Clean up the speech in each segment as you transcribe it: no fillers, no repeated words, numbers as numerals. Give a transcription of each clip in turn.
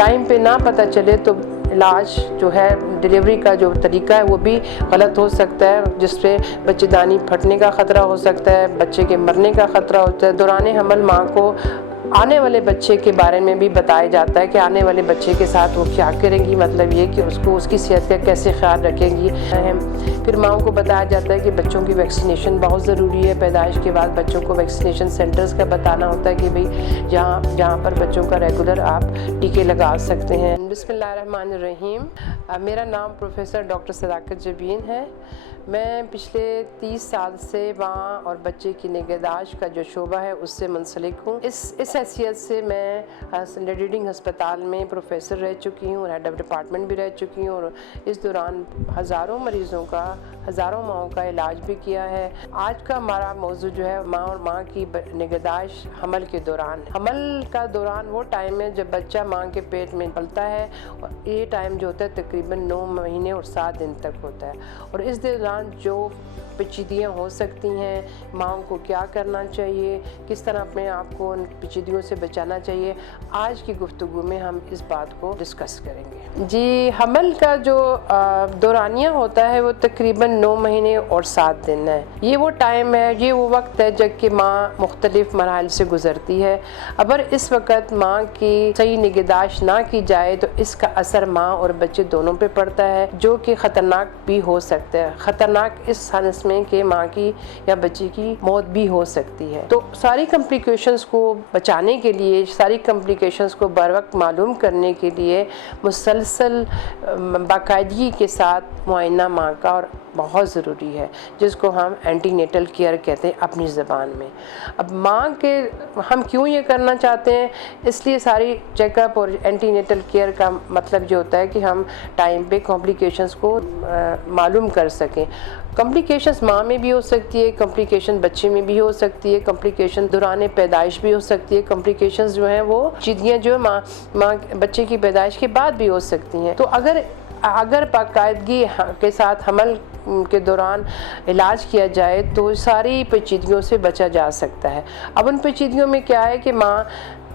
Time पे ना पता चले तो इलाज जो है डिलीवरी का जो तरीका है वो भी गलत हो सकता है, जिससे बच्चेदानी फटने का ख़तरा हो सकता है, बच्चे के मरने का ख़तरा होता है। दौरान हमल माँ को आने वाले बच्चे के बारे में भी बताया जाता है कि आने वाले बच्चे के साथ वो क्या करेंगी, मतलब ये कि उसको उसकी सेहत का कैसे ख्याल रखेंगी। फिर माँओं को बताया जाता है कि बच्चों की वैक्सीनेशन बहुत ज़रूरी है। पैदाइश के बाद बच्चों को वैक्सीनेशन सेंटर्स का बताना होता है कि भाई जहाँ पर बच्चों का रेगुलर आप टीके लगा सकते हैं। बिस्मिल्लाहिर्रहमानिर्रहीम। मेरा नाम प्रोफेसर डॉक्टर सदाकत जबीन है। मैं पिछले 30 साल से माँ और बच्चे की निगहदाश्त का जो शोबा है उससे मुंसलिक हूँ। इस हैसियत से मैं रीडिंग हस्पताल में प्रोफेसर रह चुकी हूँ और हेड ऑफ डिपार्टमेंट भी रह चुकी हूँ और इस दौरान हज़ारों मरीज़ों का, हज़ारों माँओं का इलाज भी किया है। आज का हमारा मौजू जो है माँ और माँ की निगहदाश्त हमल के दौरान। हमल का दौरान वो टाइम है जब बच्चा माँ के पेट में पलता है और ये टाइम जो होता है तकरीबन 9 महीने और 7 दिन तक होता है। और इस दौरान जो पेचीदियाँ हो सकती हैं, माँओं को क्या करना चाहिए, किस तरह अपने आप को उन पेचीदियों से बचाना चाहिए, आज की गुफ्तगू में हम इस बात को डिस्कस करेंगे। जी, हमल का जो दौरानिया होता है वो तकरीबन 9 महीने और 7 दिन है। ये वो टाइम है, ये वो वक्त है जब कि माँ मुख्तलिफ मराहल से गुज़रती है। अगर इस वक्त माँ की सही निगहदाश्त ना की जाए तो इसका असर माँ और बच्चे दोनों पे पड़ता है, जो कि ख़तरनाक भी हो सकता है। ख़तरनाक इस सेंस में कि माँ की या बच्चे की मौत भी हो सकती है। तो सारी कॉम्प्लिकेशंस को बचाने के लिए, सारी कॉम्प्लिकेशंस को बर वक्त मालूम करने के लिए मुसलसल बाकायदगी के साथ मुआयना माँ का और बहुत ज़रूरी है, जिसको हम एंटीनेटल केयर कहते हैं अपनी ज़बान में। अब माँ के हम क्यों ये करना चाहते हैं, इसलिए सारी चेकअप और एंटीनेटल केयर का मतलब ये होता है कि हम टाइम पे कॉम्प्लिकेशंस को मालूम कर सकें। कॉम्प्लिकेशंस माँ में भी हो सकती है, कॉम्प्लिकेशन बच्चे में भी हो सकती है, कॉम्प्लिकेशन दौरान पैदाइश भी हो सकती है, कॉम्प्लिकेशंस जो हैं वो चीज़ें जो माँ बच्चे की पैदाइश के बाद भी हो सकती हैं। तो अगर बाकायदगी के साथ हमल के दौरान इलाज किया जाए तो सारी पेचीदगियों से बचा जा सकता है। अब उन पेचीदगियों में क्या है कि माँ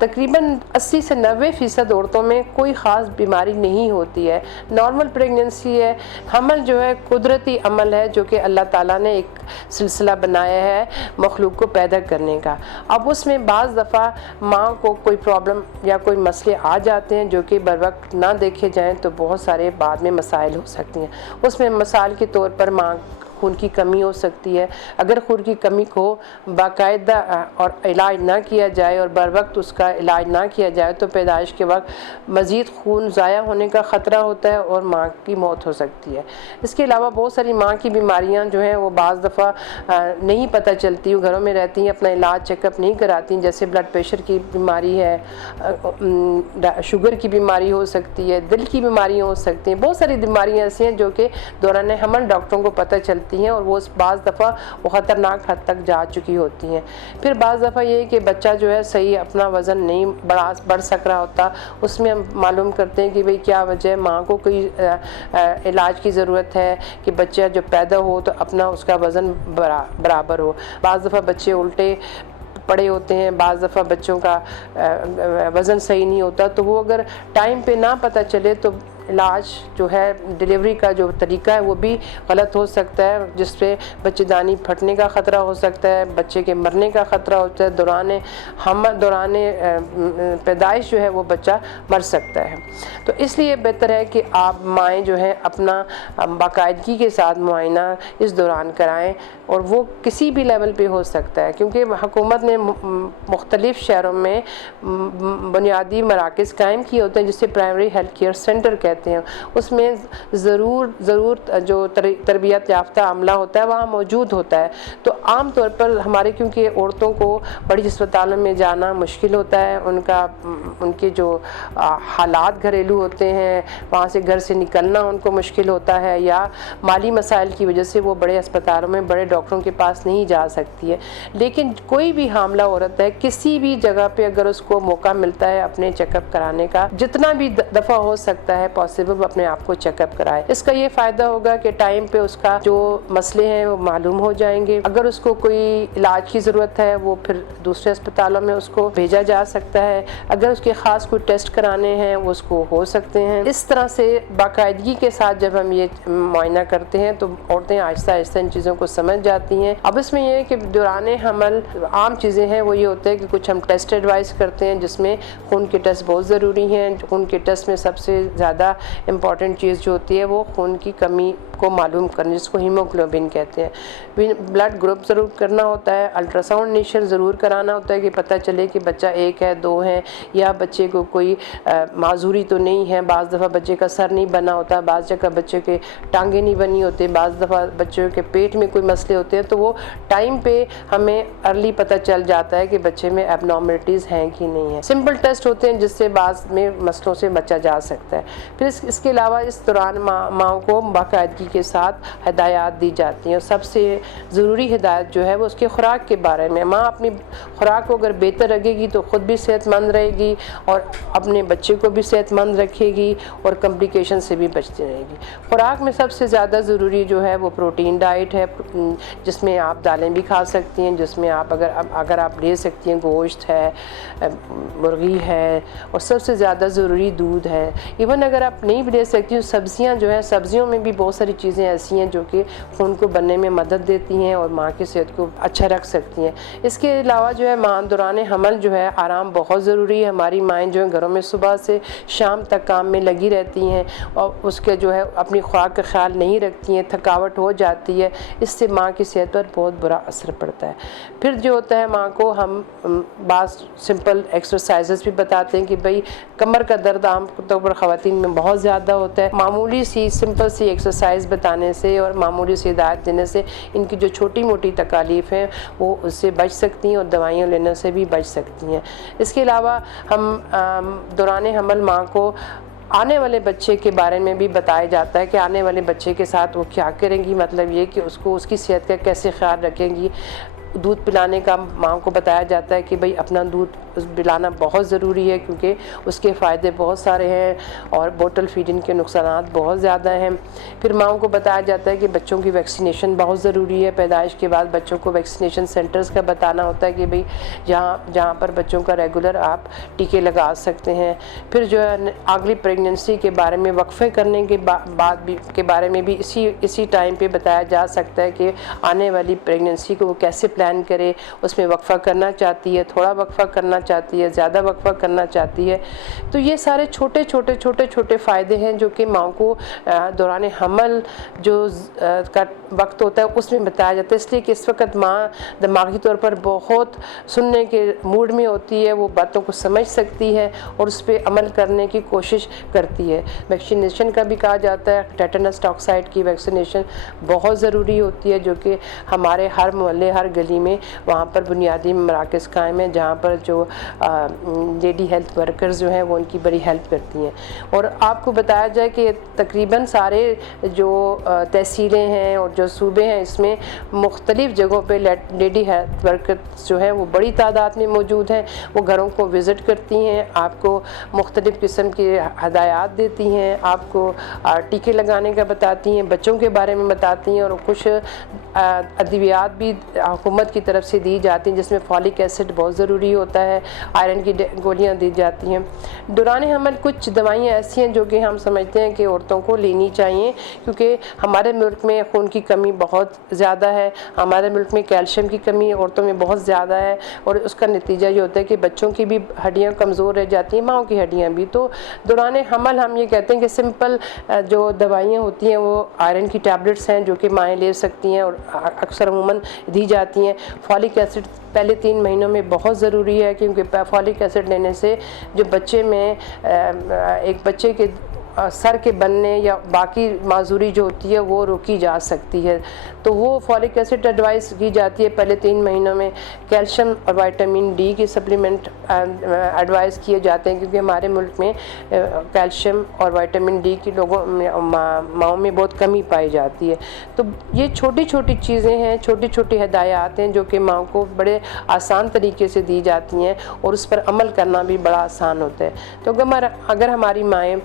तकरीबन 80 से 90% औरतों में कोई ख़ास बीमारी नहीं होती है, नॉर्मल प्रेगनेंसी है। हमल जो है कुदरती अमल है जो कि अल्लाह ताला ने एक सिलसिला बनाया है मखलूक को पैदा करने का। अब उसमें बाज़ दफ़ा माँ को कोई प्रॉब्लम या कोई मसले आ जाते हैं जो कि बर वक्त ना देखे जाएँ तो बहुत सारे बाद में मसाइल हो सकती हैं। उसमें मिसाल के तौर पर माँ खून की कमी हो सकती है। अगर खून की कमी को बाकायदा और इलाज ना किया जाए और बर वक्त उसका इलाज ना किया जाए तो पैदाइश के वक्त मज़ीद खून ज़ाया होने का ख़तरा होता है और माँ की मौत हो सकती है। इसके अलावा बहुत सारी माँ की बीमारियाँ जो हैं वो बाज़ दफ़ा नहीं पता चलती, वो घरों में रहती हैं, अपना इलाज चेकअप नहीं कराती, जैसे ब्लड प्रेशर की बीमारी है, शुगर की बीमारी हो सकती है, दिल की बीमारियाँ हो सकती हैं। बहुत सारी बीमारियाँ ऐसी हैं जो कि दौरान हमल डॉक्टरों को पता चलती हैं और वो बाज़ दफ़ा वो ख़तरनाक हद तक जा चुकी होती हैं। फिर बाज़ दफ़ा ये है कि बच्चा जो है सही अपना वज़न नहीं बढ़ सक रहा होता, उसमें हम मालूम करते हैं कि भाई क्या वजह है, माँ को कोई इलाज की ज़रूरत है कि बच्चा जो पैदा हो तो अपना उसका वज़न बराबर हो। बाज़ दफ़ा बच्चे उल्टे पड़े होते हैं, बाज़ दफ़ा बच्चों का वज़न सही नहीं होता, तो वो अगर टाइम पे ना पता चले तो इलाज जो है डिलीवरी का जो तरीका है वो भी गलत हो सकता है, जिससे बच्चेदानी फटने का ख़तरा हो सकता है, बच्चे के मरने का ख़तरा होता है। दौरान पैदाइश जो है वो बच्चा मर सकता है। तो इसलिए बेहतर है कि आप माएँ जो हैं अपना बाकायदगी के साथ मुआयना इस दौरान कराएं और वो किसी भी लेवल पे हो सकता है, क्योंकि हुकूमत ने मुख्तलिफ़ शहरों में बुनियादी मराकज़ कायम किए होते हैं जिससे प्राइमरी हेल्थ केयर सेंटर कहते हैं। उसमें ज़रूर जो तरबियत याफ्ता अमला होता है वहाँ मौजूद होता है। तो आम तौर पर हमारे क्योंकि औरतों को बड़ी अस्पतालों में जाना मुश्किल होता है, उनके जो हालात घरेलू होते हैं, वहाँ से घर से निकलना उनको मुश्किल होता है या माली मसाइल की वजह से वो बड़े अस्पतालों में बड़े डॉक्टरों के पास नहीं जा सकती है। लेकिन कोई भी हामला औरत है किसी भी जगह पे अगर उसको मौका मिलता है अपने चेकअप कराने का, जितना भी दफ़ा हो सकता है पॉसिबल वो अपने आप को चेकअप कराए। इसका ये फ़ायदा होगा कि टाइम पे उसका जो मसले हैं वो मालूम हो जाएंगे। अगर उसको कोई इलाज की ज़रूरत है वो फिर दूसरे अस्पतालों में उसको भेजा जा सकता है। अगर उसके ख़ास कोई टेस्ट कराने हैं वो उसको हो सकते हैं। इस तरह से बाकायदगी के साथ जब हम ये मुआयना करते हैं तो औरतें आहिस्ता आहिस्ता इन चीज़ों को समझ जाती हैं। अब इसमें यह है कि दौरान हमल आम चीज़ें हैं वो ये होता है कि कुछ हम टेस्ट एडवाइस करते हैं जिसमें खून के टेस्ट बहुत ज़रूरी हैं। खून के टेस्ट में सबसे ज़्यादा इम्पॉर्टेंट चीज़ जो होती है वो खून की कमी को मालूम करना, जिसको हीमोग्लोबिन कहते हैं। ब्लड ग्रुप ज़रूर करना होता है, अल्ट्रासाउंड इनिशियल ज़रूर कराना होता है कि पता चले कि बच्चा 1 है 2 है या बच्चे को कोई माजूरी तो नहीं है। बाज़ दफ़ा बच्चे का सर नहीं बना होता, बाज़ जगह बच्चे के टांगे नहीं बनी होती, बाज़ दफ़ा बच्चों के पेट में कोई मसले होते हैं। तो वो टाइम पे हमें अर्ली पता चल जाता है कि बच्चे में एबनॉर्मलिटीज़ हैं कि नहीं है। सिंपल टेस्ट होते हैं जिससे बाज़ में मसलों से बचा जा सकता है। फिर इसके अलावा इस दौरान माँ को बाकायदगी के साथ हिदायत दी जाती हैं। और सबसे ज़रूरी हिदायत जो है वो उसके खुराक के बारे में। माँ अपनी खुराक को अगर बेहतर रखेगी तो ख़ुद भी सेहतमंद रहेगी और अपने बच्चे को भी सेहतमंद रखेगी और कॉम्प्लिकेशन से भी बचती रहेगी। खुराक में सबसे ज़्यादा ज़रूरी जो है वो प्रोटीन डाइट है, जिसमें आप दालें भी खा सकती हैं, जिसमें आप अगर आप ले सकती हैं गोश्त है, मुर्गी है और सबसे ज़्यादा ज़रूरी दूध है। इवन अगर आप नहीं भी ले सकती, सब्ज़ियाँ जो है, सब्ज़ियों में भी बहुत सारी चीज़ें ऐसी हैं जो कि खून को बनने में मदद देती हैं और माँ की सेहत को अच्छा रख सकती हैं। इसके अलावा जो है माँ दौरान हमल जो है आराम बहुत ज़रूरी है। हमारी माएँ जो है घरों में सुबह से शाम तक काम में लगी रहती हैं और उसके जो है अपनी खुराक का ख्याल नहीं रखती हैं, थकावट हो जाती है। इससे माँ की सेहत पर बहुत बुरा असर पड़ता है। फिर जो होता है माँ को हम बास सिंपल एक्सरसाइजेस भी बताते हैं कि भाई कमर का दर्द आम तौर पर ख़वातीन में बहुत ज़्यादा होता है। मामूली सी सिंपल सी एक्सरसाइज बताने से और मामूली सी हिदायत देने से इनकी जो छोटी मोटी तकालीफ हैं वो उससे बच सकती हैं और दवाइयाँ लेने से भी बच सकती हैं। इसके अलावा हम दौरान हमल माँ को आने वाले बच्चे के बारे में भी बताया जाता है कि आने वाले बच्चे के साथ वो क्या करेंगी, मतलब ये कि उसको उसकी सेहत का कैसे ख्याल रखेंगी। दूध पिलाने का माँ को बताया जाता है कि भाई अपना दूध पिलाना बहुत ज़रूरी है क्योंकि उसके फ़ायदे बहुत सारे हैं और बोतल फीडिंग के नुकसानात बहुत ज़्यादा हैं। फिर माँओं को बताया जाता है कि बच्चों की वैक्सीनेशन बहुत ज़रूरी है। पैदाइश के बाद बच्चों को वैक्सीनेशन सेंटर्स का बताना होता है कि भाई जहाँ पर बच्चों का रेगुलर आप टीके लगा सकते हैं। फिर जो है अगली प्रेगनेंसी के बारे में वक्फे करने के बाद भी के बारे में भी इसी टाइम पे बताया जा सकता है कि आने वाली प्रेगनेंसी को वो कैसे प्लान करे। उसमें वक्फा करना चाहती है, थोड़ा वक्फा करना चाहती है, ज़्यादा वक्फा करना चाहती है। तो ये सारे छोटे छोटे फ़ायदे हैं जो कि माँ को दौरान हमल जो का वक्त होता है उसमें बताया जाता है। इसलिए कि इस वक्त माँ दिमागी तौर पर बहुत सुनने के मूड में होती है, वो बातों को समझ सकती है और उस पर अमल करने की कोशिश करती है। वैक्सीनेशन का भी कहा जाता है, टेटनस टॉक्साइड की वैक्सीनेशन बहुत ज़रूरी होती है जो कि हमारे हर मोहल्ले हर गली में वहाँ पर बुनियादी मराकज़ कायम हैं जहाँ पर जो लेडी हेल्थ वर्कर्स जो हैं वो उनकी बड़ी हेल्प करती हैं। और आपको बताया जाए कि तकरीबन सारे जो तहसीलें हैं और जो सूबे हैं इसमें मुख्तलिफ़ जगहों पे लेडी हेल्थ वर्कर्स जो हैं वो बड़ी तादाद में मौजूद हैं। वो घरों को विज़िट करती हैं, आपको मुख्तलिफ़ किस्म की हदायत देती हैं, आपको टीके लगाने का बताती हैं, बच्चों के बारे में बताती हैं और कुछ अद्वियात भी हुकूमत की तरफ से दी जाती हैं जिसमें फॉलिक एसिड बहुत ज़रूरी होता है, आयरन की गोलियां दी जाती हैं। दौरान हमल कुछ दवाइयाँ ऐसी हैं जो कि हम समझते हैं कि औरतों को लेनी चाहिए क्योंकि हमारे मुल्क में खून की कमी बहुत ज़्यादा है, हमारे मुल्क में कैल्शियम की कमी औरतों में बहुत ज़्यादा है और उसका नतीजा ये होता है कि बच्चों की भी हड्डियाँ कमज़ोर रह जाती हैं, माँओं की हड्डियाँ भी। तो दौरान हमल हम ये कहते हैं कि सिंपल जो दवाइयाँ होती हैं वो आयरन की टैबलेट्स हैं जो कि माएँ ले सकती हैं और अक्सर अमूमन दी जाती हैं। फॉलिक एसिड पहले 3 महीनों में बहुत ज़रूरी है क्योंकि फॉलिक एसिड लेने से जो बच्चे में एक बच्चे के सर के बनने या बाकी माजूरी जो होती है वो रोकी जा सकती है। तो वो फॉलिक एसिड एडवाइस की जाती है पहले 3 महीनों में। कैल्शियम और विटामिन डी की सप्लीमेंट एडवाइस किए जाते हैं क्योंकि हमारे मुल्क में कैल्शियम और विटामिन डी की लोगों में माँओं में बहुत कमी पाई जाती है। तो ये छोटी छोटी चीज़ें हैं, छोटी छोटी हिदायत हैं जो कि माँ को बड़े आसान तरीके से दी जाती हैं और उस पर अमल करना भी बड़ा आसान होता है। तो अगर हमारी माएँ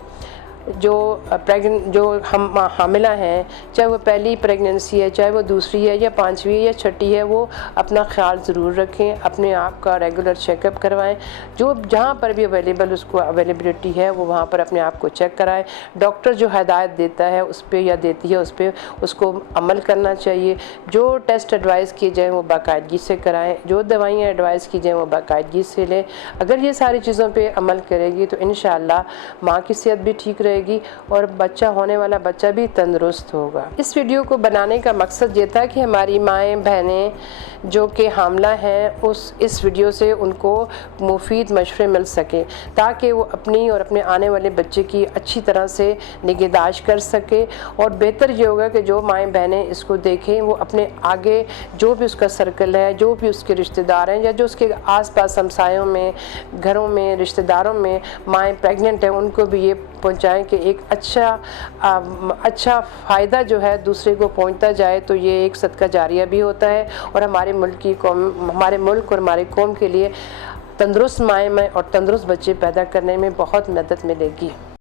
जो हम हामिला हैं, चाहे वो पहली प्रेगनेंसी है, चाहे वो दूसरी है या पाँचवीं है या छठी है, वो अपना ख्याल ज़रूर रखें, अपने आप का रेगुलर चेकअप करवाएं। जो जहाँ पर भी अवेलेबल उसको अवेलेबिलिटी है वो वहाँ पर अपने आप को चेक कराएं। डॉक्टर जो हिदायत देता है उस पर या देती है उस पर उसको अमल करना चाहिए। जो टेस्ट एडवाइस किए जाएँ वो बाकायदगी से कराएँ, जो दवाइयाँ एडवाइस की जाएँ वो बाकायदगी से लें। अगर ये सारी चीज़ों पर अमल करेगी तो इंशाअल्लाह माँ की सेहत भी ठीक रहेगी और बच्चा होने वाला बच्चा भी तंदुरुस्त होगा। इस वीडियो को बनाने का मकसद ये था कि हमारी माएँ बहनें जो कि हामला हैं इस वीडियो से उनको मुफीद मशवरे मिल सके, ताकि वो अपनी और अपने आने वाले बच्चे की अच्छी तरह से निगहदाश्त कर सके। और बेहतर ये होगा कि जो माएँ बहनें इसको देखें वो अपने आगे जो भी उसका सर्कल है, जो भी उसके रिश्तेदार हैं या जो उसके आसपास हमसायों में, घरों में, रिश्तेदारों में माएँ प्रेग्नेंट हैं, उनको भी ये पहुंचाएं कि एक अच्छा फ़ायदा जो है दूसरे को पहुंचता जाए, तो ये एक सदका जारिया भी होता है और हमारे मुल्क और हमारे कौम के लिए तंदुरुस्त माएँ में और तंदुरुस्त बच्चे पैदा करने में बहुत मदद मिलेगी।